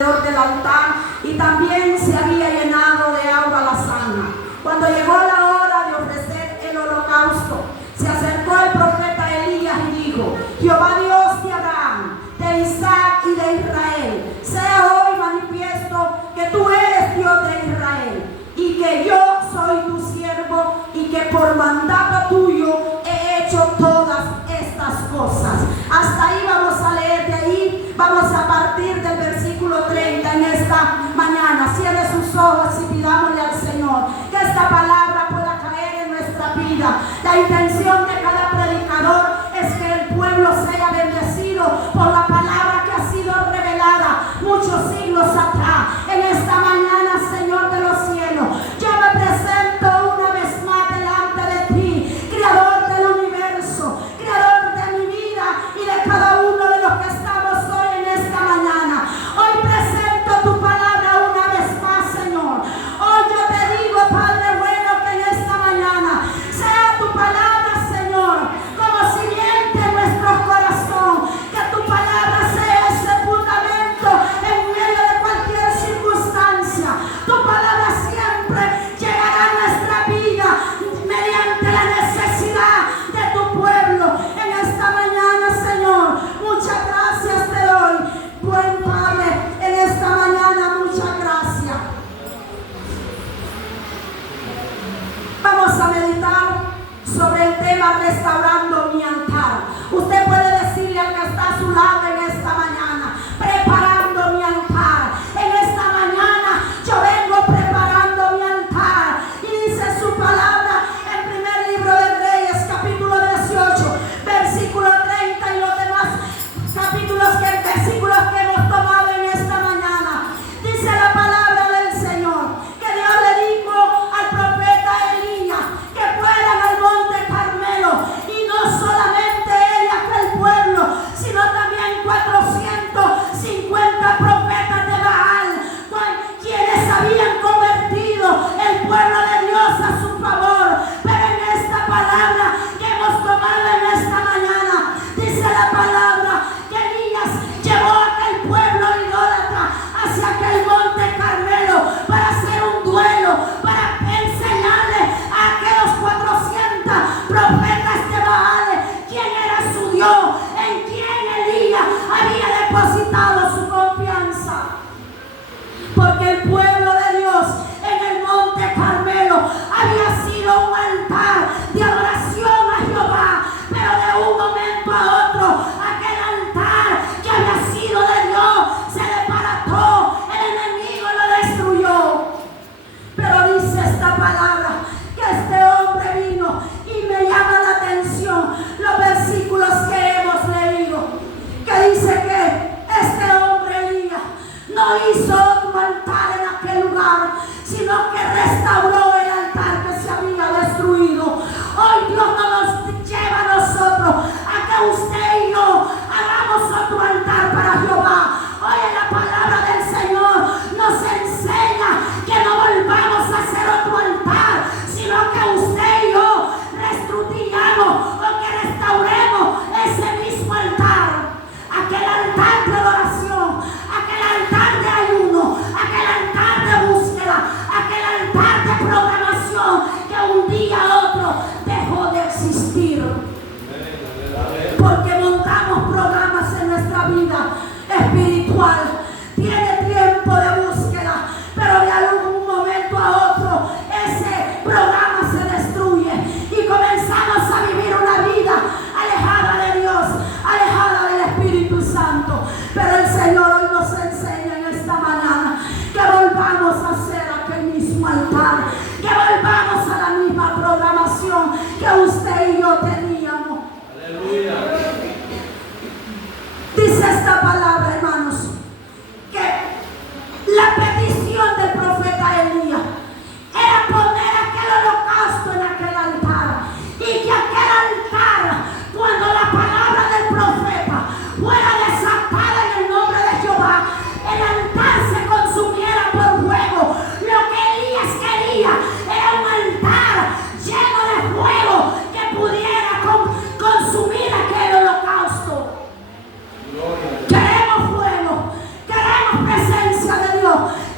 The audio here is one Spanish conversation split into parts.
del altar y también se había llenado de agua la zanja. Cuando llegó la hora de ofrecer el holocausto, se acercó el profeta Elías y dijo: Jehová Dios de Abraham, de Isaac y de Israel, sea hoy manifiesto que tú eres Dios de Israel y que yo soy tu siervo y que por mandato tuyo he hecho todas estas cosas. Hasta ahí vamos a leer, de ahí vamos a partir del versículo 30 en esta mañana. Cierre sus ojos y pidámosle al Señor que esta palabra pueda caer en nuestra vida. La intención de cada predicador es que el pueblo sea bendecido por la palabra que ha sido revelada muchos siglos atrás. En esta mañana, Señor de los cielos, yo me presento una vez más delante de ti, Creador del universo, Creador de mi vida y de cada uno de los que estamos hoy en esta mañana. Hoy presento tu palabra una vez más, Señor. Hoy yo te digo, Padre bueno, que en esta mañana sea tu palabra, Señor, como simiente en nuestro corazón, que tu palabra sea ese fundamento en medio de cualquier circunstancia. Tu palabra siempre llegará a nuestra vida mediante la necesidad de tu pueblo. En esta mañana, Señor, muchas gracias te doy, buen Padre. En esta mañana, muchas gracias. Vamos a meditar sobre el tema restaurando mi altar. Usted puede decirle al que está a su lado en esta mañana: preparando mi altar. En esta mañana yo vengo preparando mi altar. Y dice su palabra en primer libro de Reyes, capítulo 18, versículo 30 y los demás versículos que hemos tomado en esta mañana. Dice la palabra del Señor que Dios le dijo al profeta Elías que fueran al monte Carmelo, y no solamente él y aquel pueblo, sino también 450 profetas de Baal, quienes habían convertido el pueblo de Dios a su favor. Pero en esta palabra que hemos tomado en esta mañana, dice la palabra que Elías llevó a aquel pueblo idólatra hacia aquel monte Carmelo para hacer un duelo, para enseñarle a aquellos 400 profetas de Baal quién era su Dios, en quien Elías había depositado su confianza. Porque el pueblo de Dios en el monte Carmelo había sido un altar de adoración a Jehová, pero de un momento a otro aquel altar que había sido de Dios se desbarató, el enemigo lo destruyó. Pero dice esta palabra que este hombre vino, y me llama la atención los versículos que hemos leído, que dice que este hombre Elías no hizo otro altar en aquel lugar, sino que restauró el altar que se había destruido. Hoy Dios no nos lleva a nosotros a que usted y yo hagamos otro altar para Jehová. Hoy en la palabra del Señor nos enseña que no volvamos a hacer otro altar, sino que usted y yo restituyamos o que restauremos ese mismo altar. Aquel altar de adoración, aquel altar de ayuno, aquel altar de búsqueda, aquel altar de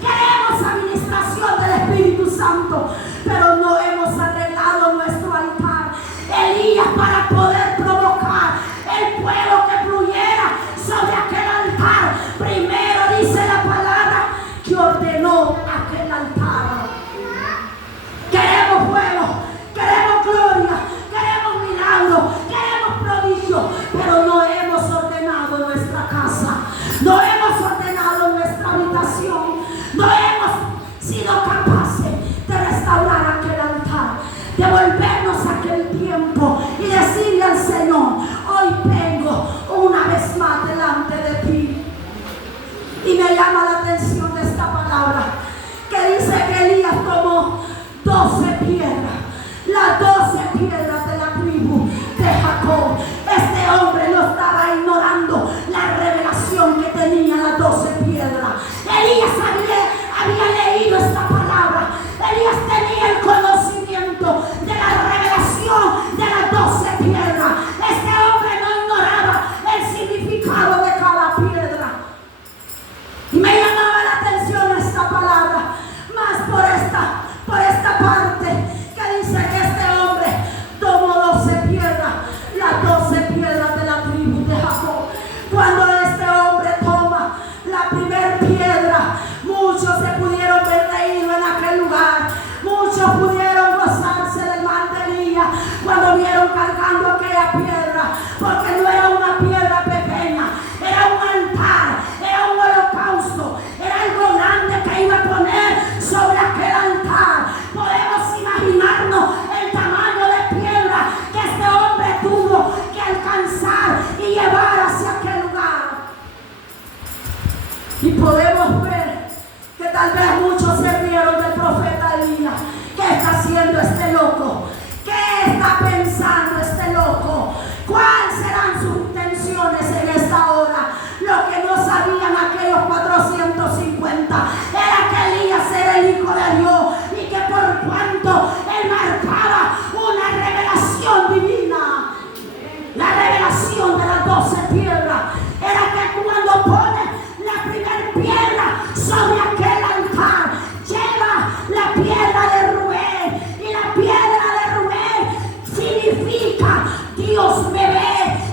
queremos administración del Espíritu Santo, pero no hemos arreglado nuestro altar. Elías, para poder provocar el fuego que fluyera sobre aquel altar, primero dice la palabra que ordenó aquel altar. Queremos fuego, queremos gloria, queremos milagro, queremos prodigio, pero no hemos ordenado nuestra casa, no hemos ordenado nuestra habitación, no hemos sido capaces de restaurar aquel altar, de volvernos a aquel tiempo y decirle al Señor: hoy vengo una vez más delante de ti. Y me llama la atención de esta palabra que dice que Elías tomó 12 piedras, las 12 piedras de la tribu de Jacob. Este hombre no estaba ignorando la revelación que tenía las 12 piedras. Elías había leído esta palabra. Elías tenía el conocimiento de la revelación de las 12 piedras. Este hombre no ignoraba el significado de cada piedra. Y me llamaba la atención esta palabra, más por esta parte que dice que este hombre tomó 12 piedras, las 12 piedras de la tribu de Jacob. Cuando este hombre toma la primera piedra, muchos se pudieron ver reídos en aquel lugar, muchos pudieron gozarse del mal de Elías cuando vieron cargando aquella piedra, porque no era una piedra pequeña, era un altar, era un holocausto, era algo grande que iba a poner sobre aquel altar. Podemos imaginarnos el tamaño de piedra que este hombre tuvo que alcanzar y llevar hacia aquel lugar. Y podemos ver que tal vez muchos se rieron del profeta Elías. ¿Qué está haciendo este loco? ¿Qué está pensando este loco? ¿Cuáles serán sus intenciones en esta hora? Lo que no sabían aquellos 450 era que Elías era el Hijo de Dios y que por cuanto él marcaba una revelación divina, la revelación de las 12 piedras era que cuando pone la primera piedra sobre aquel altar, lleva la piedra de Rubén, y la piedra de Rubén significa Dios me ve.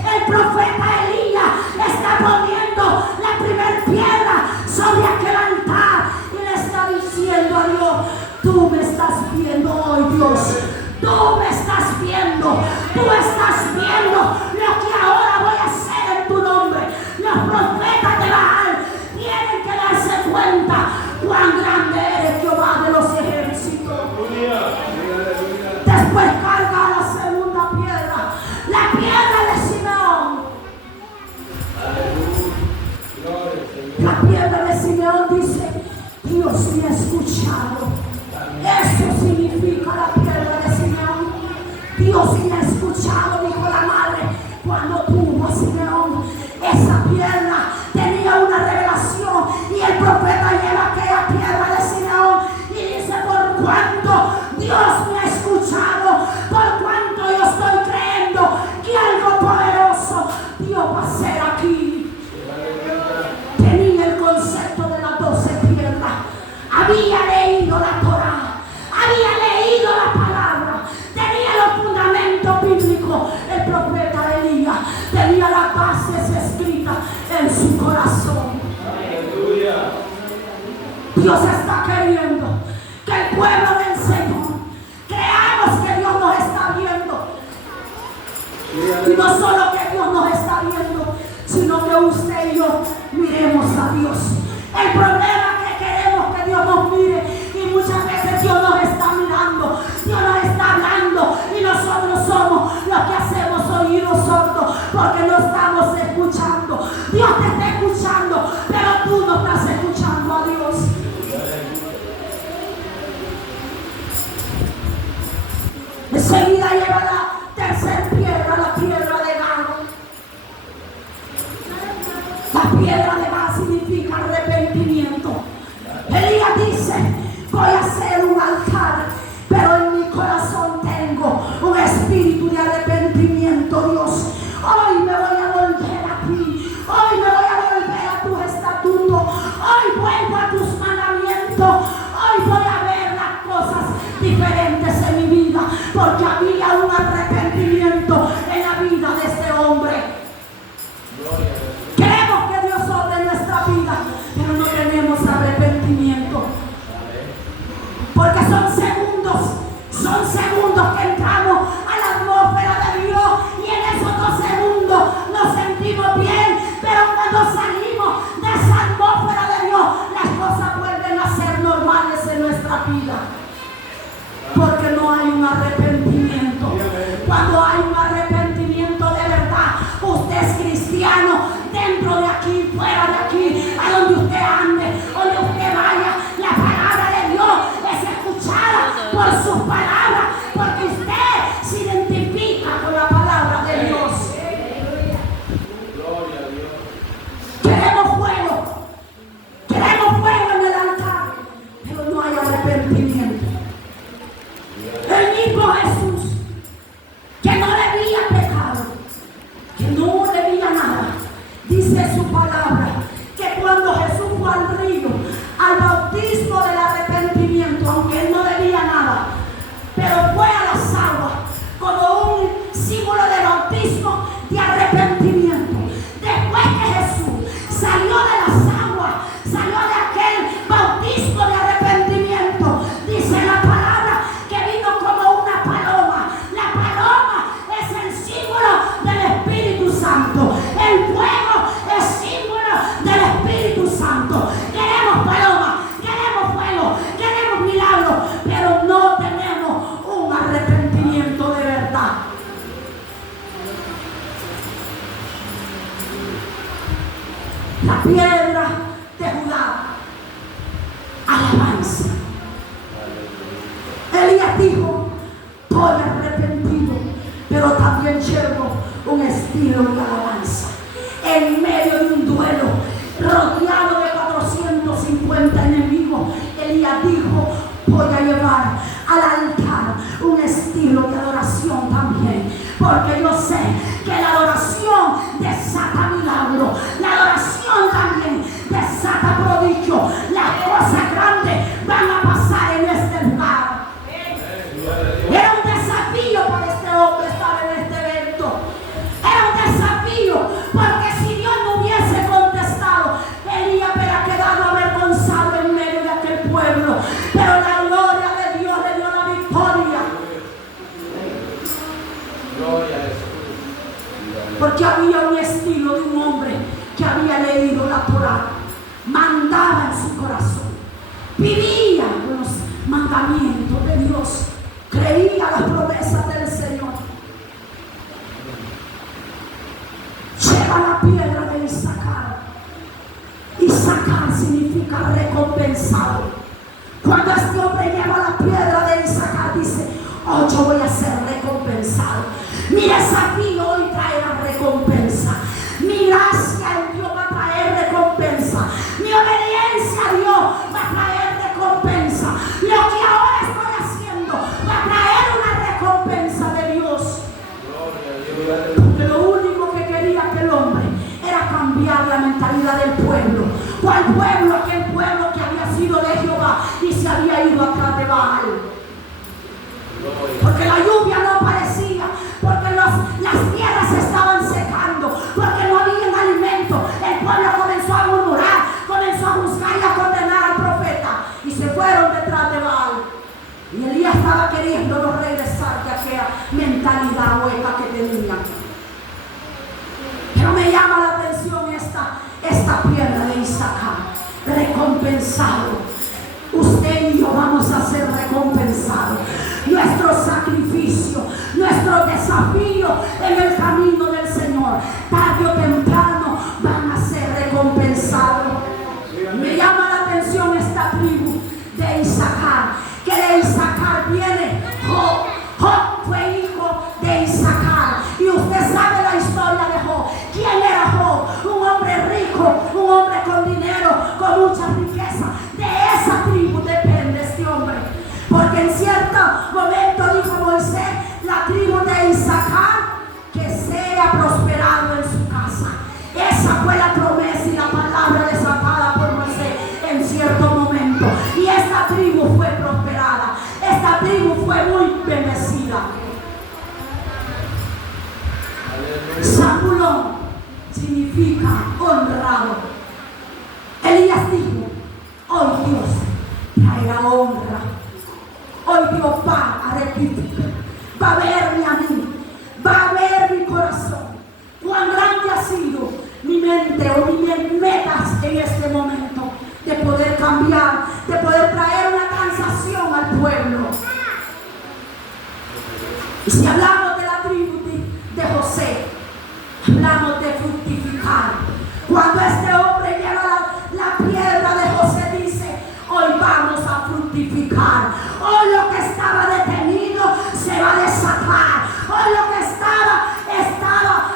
El profeta Elías está poniendo la primera piedra sobre aquel altar y le está diciendo a Dios: tú me estás viendo hoy, Dios, tú me estás viendo, tú estás viendo lo que ahora voy a hacer en tu nombre. Los profetas de Baal tienen que darse cuenta cuán grande eres, Jehová de los ejércitos. Después carga la segunda piedra, la piedra de Simeón. La piedra de Simeón dice: Dios me ha escuchado. Eso significa la piedra de Simeón. Dios me ha escuchado, dijo la madre cuando tuvo a Simeón. Esa piedra tenía una revelación y el profeta lleva aquella piedra de Simeón y dice: por cuanto Dios me ha escuchado, por cuanto yo estoy creyendo que algo poderoso Dios va a hacer aquí. Tenía el concepto de las 12 piedras, había leído la Torá, había leído la palabra, tenía los fundamentos bíblicos. El profeta Elías tenía las bases escritas en su corazón. Aleluya. Dios está queriendo que el pueblo del Señor creamos que Dios nos está viendo. Y no solo que Dios nos está viendo, sino que usted y yo miremos a Dios. El problema es que queremos que Dios nos mire y muchas veces Dios nos está mirando, Dios nos está hablando y nosotros somos los que hacemos oídos sordos porque no estamos escuchando. Dios te está escuchando, pero tú no estás escuchando a Dios. Enseguida lleva la tercera piedra, la piedra de Gad. La piedra de Gad significa arrepentimiento. Elías dice: voy a hacer un altar, pero en mi corazón tengo un espíritu de arrepentimiento, Dios. Hoy me voy a volver a ti, hoy me voy a volver a tu estatuto, hoy vuelvo alabanza. Elías dijo: estoy arrepentido, pero también llevo un estilo de alabanza. En medio de un duelo, rodeado de 450 enemigos, Elías dijo: voy a llevar al altar un estilo de adoración también, porque yo sé que la adoración desata milagro, la adoración también desata prodigio. Las cosas grandes van a pasar en este lugar. Era un desafío para este hombre estar en este evento. Era un desafío, porque si Dios no hubiese contestado, Elías hubiera quedado avergonzado en medio de aquel pueblo. Pero la gloria de Dios le dio la victoria. Porque había un estilo de un hombre que había leído la Torá, mandaba en su corazón, vivía los mandamientos de Dios, creía las promesas del Señor. Lleva la piedra de Isacar. Isacar significa recompensado. Cuando este hombre lleva la piedra de Isacar, dice: oh, yo voy a ser recompensado. Mi desafío hoy traerá recompensa. Mi gracia en Dios va a traer recompensa. Mi obediencia a Dios va a traer recompensa. Lo que ahora estoy haciendo va a traer una recompensa de Dios. Porque lo único que quería aquel hombre era cambiar la mentalidad del pueblo. ¿Cuál pueblo? Aquel pueblo que había sido de Jehová y se había ido atrás de Baal. Porque la lluvia no aparecía, porque las tierras se estaban secando, porque no había alimento. El pueblo comenzó a murmurar, comenzó a juzgar y a condenar al profeta, y se fueron detrás de Baal. Y Elías estaba queriendo regresar de aquella mentalidad hueca que tenían. Pero me llama la atención esta piedra de Isacar, recompensado. Usted y yo vamos a ser recompensados. Nuestro sacrificio, nuestro desafío en el camino del Señor, tarde o temprano van a ser recompensados. Me llama la atención esta tribu de Isacar, que de Isacar viene Job. Job fue hijo de Isacar, y usted sabe la historia de Job. ¿Quién era Job? Un hombre rico, un hombre con dinero, con mucha riqueza. De esa tribu depende este hombre, porque en cierto momento dijo Moisés: la tribu de Isacar, que sea prosperado en su casa. Esa fue la promesa y la palabra desatada por Moisés en cierto momento, y esta tribu fue prosperada. Esta tribu fue muy bendecida. Zabulón significa honrado. Elías dijo: hoy Dios traerá honra. Hoy Dios va a rectificar, va a verme a mí, va a ver mi corazón. Cuán grande ha sido mi mente o mis metas en este momento, de poder cambiar, de poder traer una transacción al pueblo. Y si hablamos de la tribu de José, hablamos de fructificar. Cuando este hombre lleva la piedra de José, dice: hoy vamos a fructificar. Hoy lo que estaba detenido se va a desatar. Hoy lo que estaba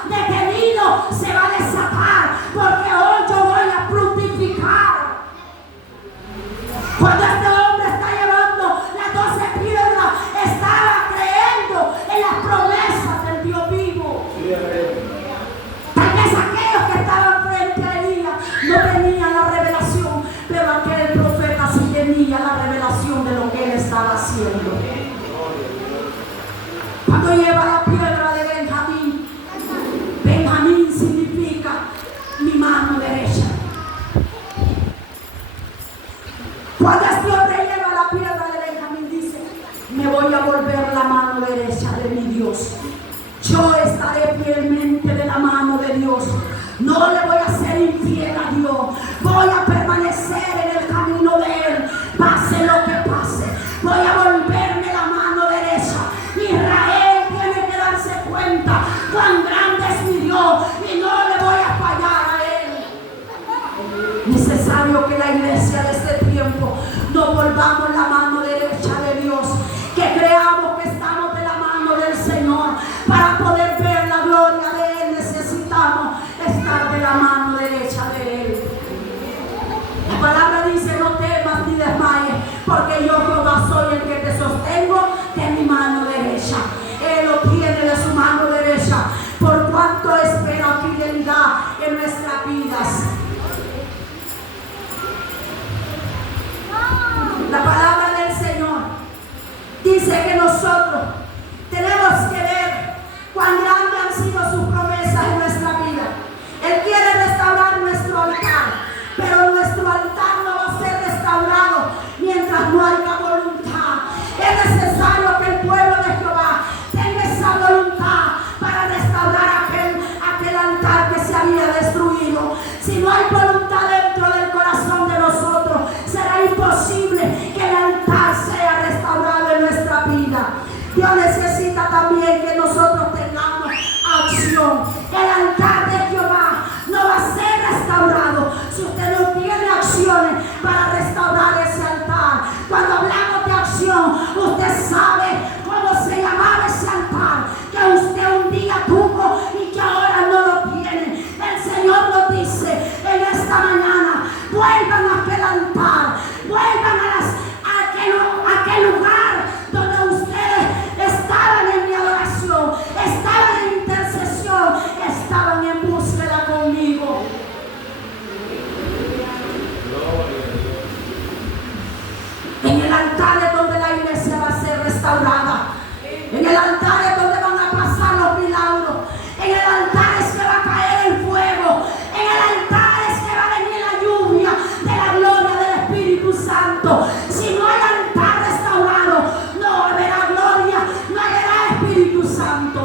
detenido se va a desatar, porque hoy yo voy a fructificar. Cuando este hombre está llevando las 12 piedras, estaba creyendo en las promesas del Dios vivo. Tal vez aquellos que estaban frente a Elías no tenían la revelación, pero aquel profeta sí tenía la revelación de lo que él estaba haciendo. Cuando lleva la piedra de Benjamín, Benjamín significa mi mano derecha. Cuando este hombre lleva la piedra de Benjamín, dice: me voy a volver la mano derecha de mi Dios. Yo estaré fielmente de la mano de Dios. No le voy a ser infiel a Dios. Voy a permanecer en el camino de Él, pase lo que pase. Voy a volverme la mano derecha. Israel tiene que darse cuenta cuán grande es mi Dios, y no le voy a fallar a Él. Necesario que la iglesia de este tiempo no tengamos la mano derecha de Dios, que creamos que estamos de la mano del Señor. Para poder ver la gloria de Él necesitamos estar de la mano derecha de Él. La palabra dice: no temas ni desmayes, porque yo Jehová soy el que te sostengo de mi mano derecha. Él lo tiene de su mano derecha, por cuanto espera fidelidad en nuestras vidas. La palabra del Señor dice que nosotros tenemos que ver cuán grandes han sido sus promesas en nuestra vida. Él quiere restaurar nuestro altar, pero nuestro altar no va a ser restaurado mientras no haya voluntad. Es necesario que el pueblo de Jehová tenga esa voluntad para restaurar aquel altar que se había destruido. Si no hay voluntad dentro del corazón de nosotros, será imposible que el altar sea restaurado en nuestra vida. Dios necesita también que nosotros tengamos acción. El altar de Jehová no va a ser restaurado si usted no tiene acciones para restaurar ese altar. Cuando hablamos de acción, usted sabe cómo se llamaba ese altar que usted un día tuvo y que ahora no lo tiene. El Señor nos dice en esta mañana: vuelvan a aquel altar, vuelvan a aquel lugar donde ustedes estaban en mi adoración, estaban en intercesión, estaban en búsqueda conmigo. En el altar es donde la iglesia va a ser restaurada. En el altar es donde van a pasar los milagros. En el altar es que va a caer el fuego. En el altar es que va a venir la lluvia de la gloria del Espíritu Santo. Si no hay altar restaurado, no habrá gloria, no habrá Espíritu Santo.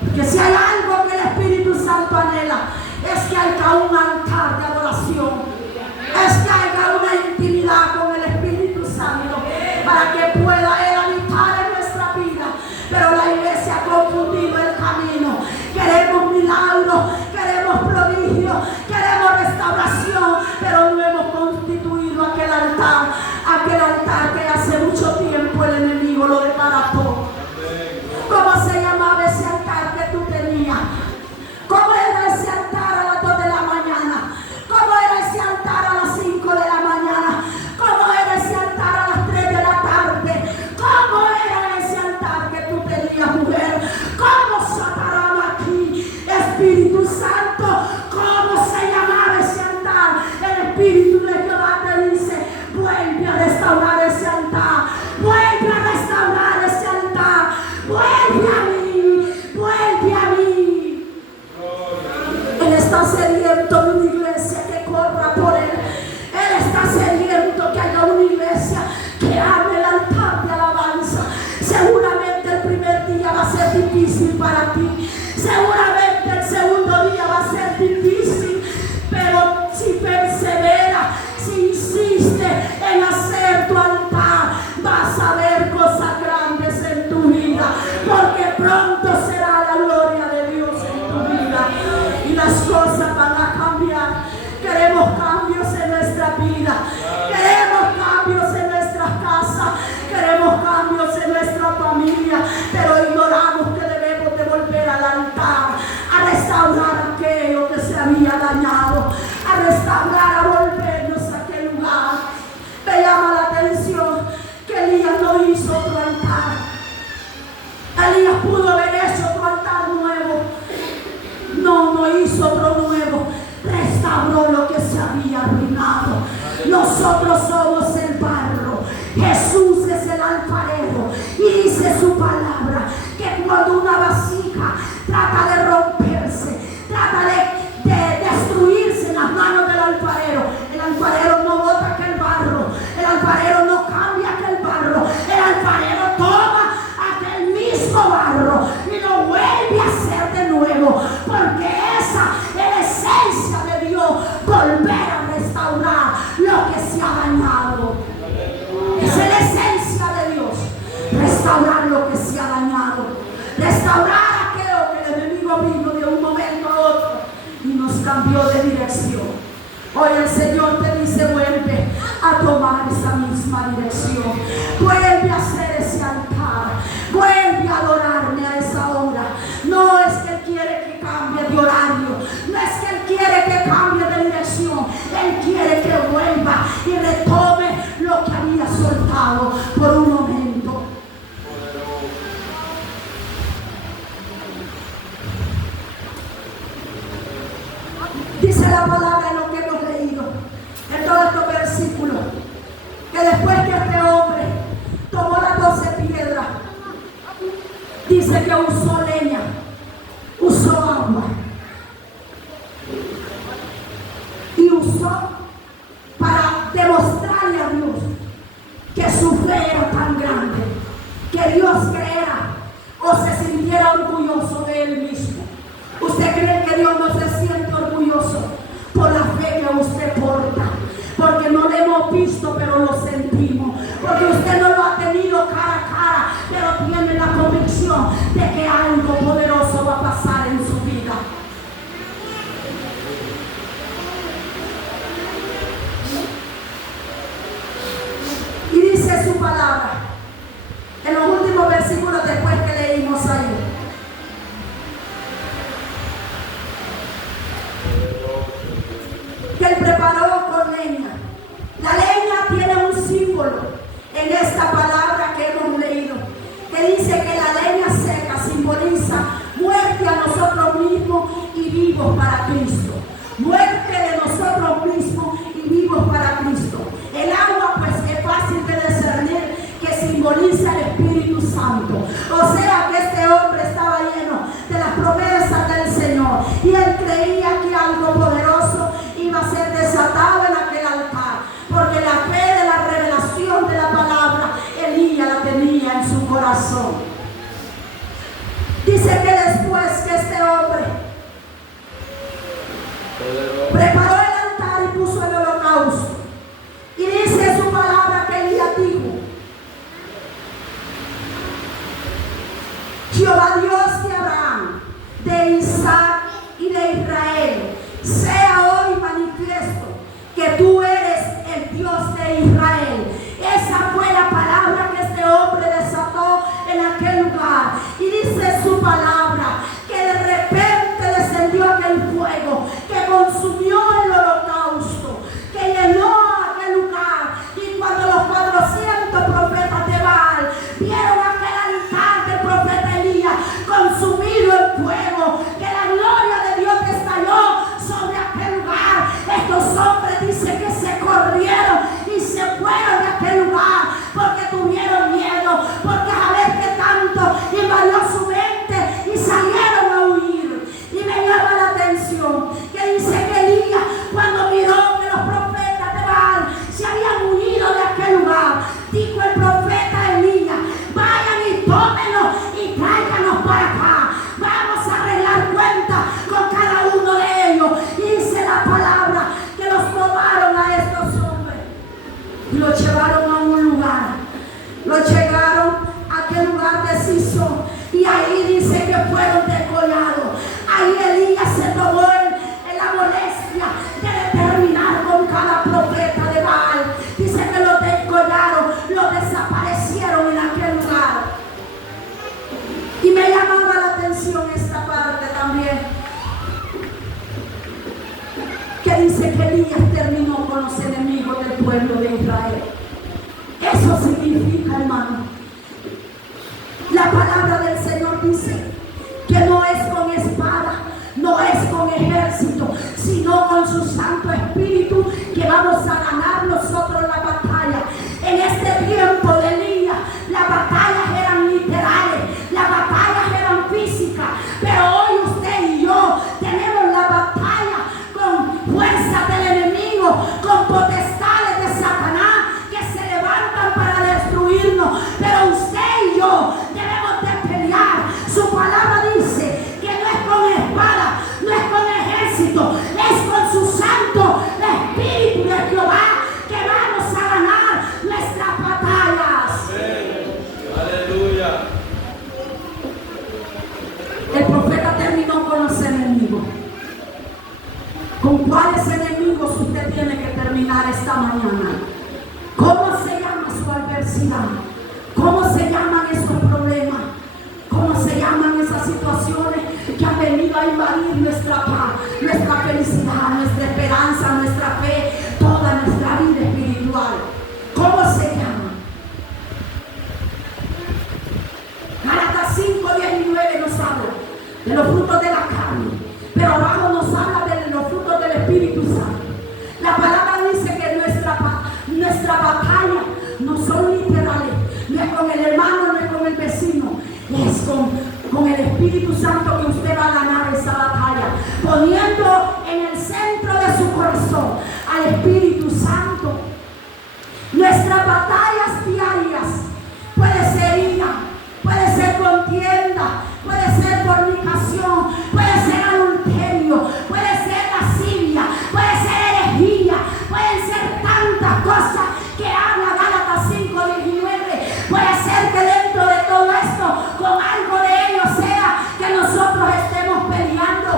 Porque si hay algo que el Espíritu Santo anhela, es que haya un altar de adoración, es que haya una intimidad con el Espíritu Santo, para que pueda Él habitar en nuestra vida. Pero la iglesia ha confundido el camino. Queremos milagros, queremos prodigios, queremos restauración, pero no hemos constituido aquel altar que hace mucho tiempo el enemigo lo desbarató. ¿Cómo se llamaba ese altar que tú tenías? ¿Cómo era ese altar a las 2 de la mañana? ¿Cómo era ese altar a las 5 de la mañana? ¿Cómo era ese altar a las 3 de la tarde? ¿Cómo era ese altar que tú tenías, mujer? ¿Cómo se paraba aquí? Espíritu Santo, ¿cómo se llamaba ese altar? El Espíritu de Jehová te dice: vuelve a restaurar ese altar, vuelve a restaurar ese altar, vuelve a mí, vuelve a mí. Él está sediento de una iglesia que corra por Él. Él está sediento que haya una iglesia que ame el altar de alabanza. Seguramente el primer día va a ser difícil para ti. Seguramente el segundo día va a ser difícil. Pero si persevera, si insiste en hacer tu altar, vas a ver cosas grandes en tu vida. Porque pronto será la gloria de Dios en tu vida. Y las cosas van a cambiar. Queremos cambios en nuestra vida. Queremos cambios en nuestras casas. Queremos cambios en nuestra familia. Pero ignoramos que debemos de volver al altar, a restaurar aquello que se había dañado, a restaurar, a volvernos a aquel lugar. Me llama la atención que Elías no hizo otro altar. Elías pudo haber hecho otro altar nuevo. No hizo otro nuevo. Restauró lo que se había arruinado. Nosotros somos el barro, Jesús es el alfarero. Y dice su palabra que cuando una vasija trata de romperse, trata de destruirse en las manos del alfarero, el alfarero no bota aquel barro, el alfarero no cambia aquel barro, el alfarero toma aquel mismo barro y lo vuelve a hacer de nuevo, porque esa es la esencia de Dios, volver a restaurar lo que se ha dañado. Esa es la esencia tomar esa misma dirección. Vuelve a hacer ese altar. Vuelve a adorarme a esa hora. No es que Él quiere que cambie de horario. No es que Él quiere que cambie de dirección. Él quiere que vuelva y retome lo que había soltado por un momento. Dice la palabra en lo que hemos leído, en todos estos versículos, que después que este hombre tomó las 12 piedras, dice que usó leña, usó agua y usó para demostrarle a Dios que su fe era tan grande, que Dios creera o se sintiera orgulloso de Él mismo. ¿Usted cree que Dios no se siente orgulloso por la fe que usted porta? Porque no lo hemos visto, pero lo sentimos. Porque usted no lo ha tenido cara a cara, pero tiene la convicción de que algo poderoso va a pasar en su vida. Y dice su palabra, en los últimos versículos después que leímos ahí, que Él preparó con leña. La leña tiene un símbolo en esta palabra que hemos leído, que dice que la leña seca simboliza muerte a nosotros mismos y vivos para Cristo. Muerte de nosotros mismos y vivos para Cristo. El agua pues es fácil de discernir, que simboliza el Espíritu Santo. O sea que este hombre estaba lleno de las promesas del Señor y él creía que algo poderoso iba a ser desatado en aquel altar, porque la fe de la revelación de la palabra Elías la tenía en su corazón. Dice que después que este hombre preparó el altar y puso el holocausto, y dice su palabra que Elías dijo: Jehová Dios de Abraham, de Isaac y de Israel, sea hoy manifiesto que tú eres el Dios de Israel. Esa fue la palabra que este hombre desató en aquel lugar. Y dice su palabra que de repente descendió aquel fuego que consumió el holocausto, que llenó aquel lugar. Y cuando los 400 profetas de Baal vieron aquel altar del profeta Elías consumido en fuego, que la gloria de Dios estalló sobre aquel lugar, estos hombres dicen que se corrieron y se fueron de aquel lugar porque tuvieron miedo, porque a ver qué tanto invadió su mente y salieron a huir. Y me llama la atención que dice que Elías, cuando miró que los profetas de Baal se habían huido de aquel lugar, dijo el profeta Elías: vayan y tómenlos y tráiganos para acá, vamos a arreglar cuentas con cada uno de ellos. Y dice la palabra que los tomaron a estos hombres y los llevaron a un lugar, los llegaron a aquel lugar de Sison, y ahí dice que fueron degollados. Ahí Elías se tomó en la molestia de determinar con cada profeta de Baal. Dice que los degollaron, los desaparecieron en aquel lugar. Y me llamaba la atención esta parte también, que dice que Elías terminó con los enemigos del pueblo de Israel. Eso significa, hermano, la palabra del Señor dice que no es con espada, no es con ejército, sino con su Santo Espíritu que vamos a ganar nosotros la batalla. En este tiempo de Elías, las batallas eran literales, las batallas eran físicas, pero hoy usted y yo tenemos la batalla con fuerzas del enemigo, con potestades de Satanás que se levantan para destruirnos, pero usted y yo debemos de pelear. Su palabra dice que no es con espada, no es con ejército, es con su Santo Espíritu de Jehová que vamos a ganar nuestras batallas. Aleluya. El profeta terminó con los enemigos. ¿Con cuáles enemigos usted tiene que terminar esta mañana? ¿Con ¿Cómo se llama su adversidad? ¿Cómo se llaman esos problemas? ¿Cómo se llaman esas situaciones que han venido a invadir nuestra paz, nuestra felicidad, nuestra esperanza, nuestra fe, toda nuestra vida espiritual? ¿Cómo se llaman? Gálatas 5:19 nos habla de los frutos de la carne, pero abajo nos habla de los frutos del Espíritu Santo. La palabra dice que nuestra batalla no son literales, no es con el hermano, no es con el vecino, es con el Espíritu Santo que usted va a ganar esa batalla, poniendo en el centro de su corazón al Espíritu Santo. Nuestras batallas diarias puede ser ira, puede ser contienda, puede ser fornicación, puede ser adulterio, puede ser lascivia, puede ser herejía, pueden ser tantas cosas que habla Gálatas 5:19. Puede ser que dentro de todo esto, con algo de ello sea que nosotros estemos peleando,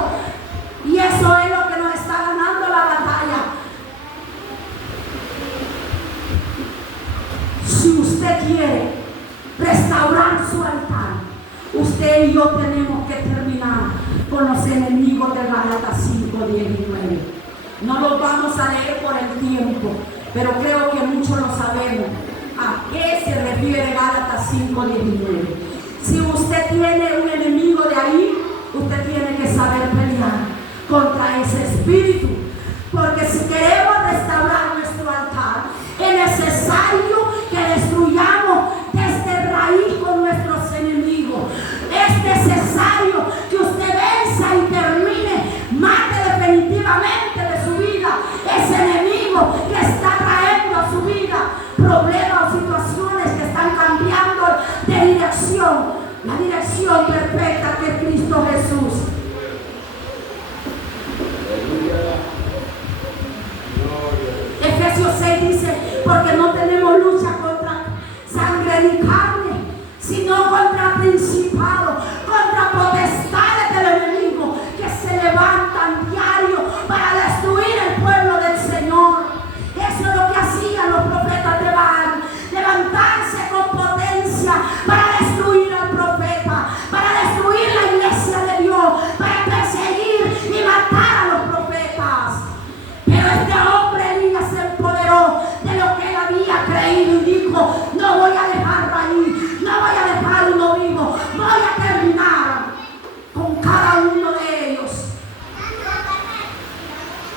y eso es lo que nos está ganando la batalla. Si usted quiere restaurar su altar, usted y yo tenemos que terminar con los enemigos de Gálatas 5:19. No los vamos a leer por el tiempo, pero creo que muchos lo sabemos. ¿A qué se refiere Gálatas 5:19? Si usted tiene un enemigo de ahí, usted tiene que saber pelear contra ese espíritu, porque si queremos restaurar nuestro altar, es necesario que destruyamos desde raíz con nuestros enemigos. Es necesario que usted venza y termine, mate definitivamente de su vida ese enemigo que está trayendo a su vida problemas o situaciones que están cambiando de dirección, la dirección perfecta que es Cristo Jesús. Efesios 6 dice, porque no tenemos lucha contra sangre ni carne, sino contra principados, contra potestades del enemigo que se levantan diario para destruir el pueblo del Señor. Eso es lo que hacían los profetas de Baal, levantarse con potencia para destruir al profeta, para destruir la iglesia de Dios, para perseguir y matar a los profetas. Pero este hombre Elías se empoderó de lo que él había creído y dijo, no voy a dejarlo ahí, no voy a dejar uno vivo, voy a terminar con cada uno de ellos.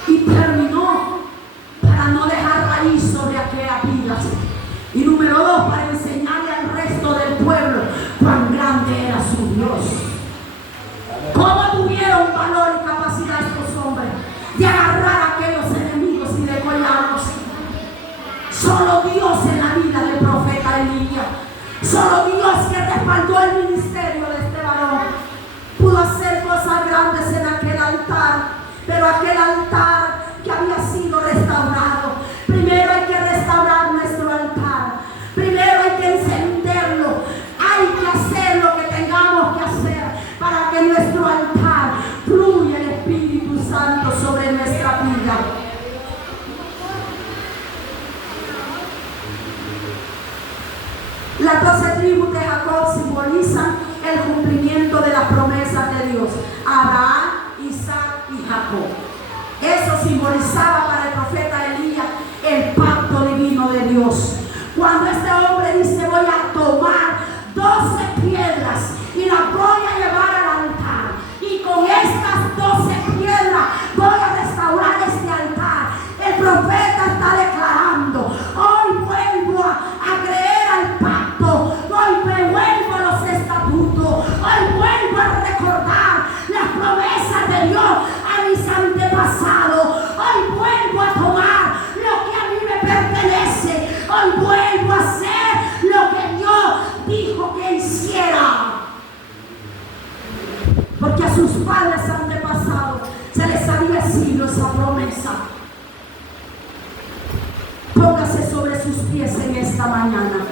Y terminó para no dejar raíz sobre aquellas vidas. Y número 2, para enseñarle al resto del pueblo cuán grande era su Dios. ¿Cómo tuvieron valor y capacidad estos hombres de agarrar a aquellos enemigos y degollarlos? Solo Dios en la vida del profeta Elías, solo Dios que respaldó el ministerio de este varón, pudo hacer cosas grandes en aquel altar. Pero aquel altar que había sido restaurado, primero hay que restaurar nuestro altar, primero hay que encenderlo, hay que hacer lo que tengamos que hacer para que nuestro altar fluya el Espíritu Santo sobre nuestra vida. Las 12 tribus de Jacob simbolizan el cumplimiento de las promesas de Dios: Abraham, Isaac y Jacob. Eso simbolizaba para el profeta Elías el pacto divino de Dios. Cuando este hombre dice, voy a tomar 12 piedras y las voy a llevar al altar, y con estas 12 piedras voy a restaurar este altar, el profeta está declarando, hoy vuelvo a creer al pacto, hoy me vuelvo a los estatutos, hoy vuelvo a recordar las promesas de Dios a mis antepasados, hoy vuelvo a tomar lo que a mí me pertenece, hoy vuelvo a hacer lo que Dios dijo que hiciera. Porque a sus padres antepasados se les había sido esa promesa. Póngase sobre sus pies en esta mañana.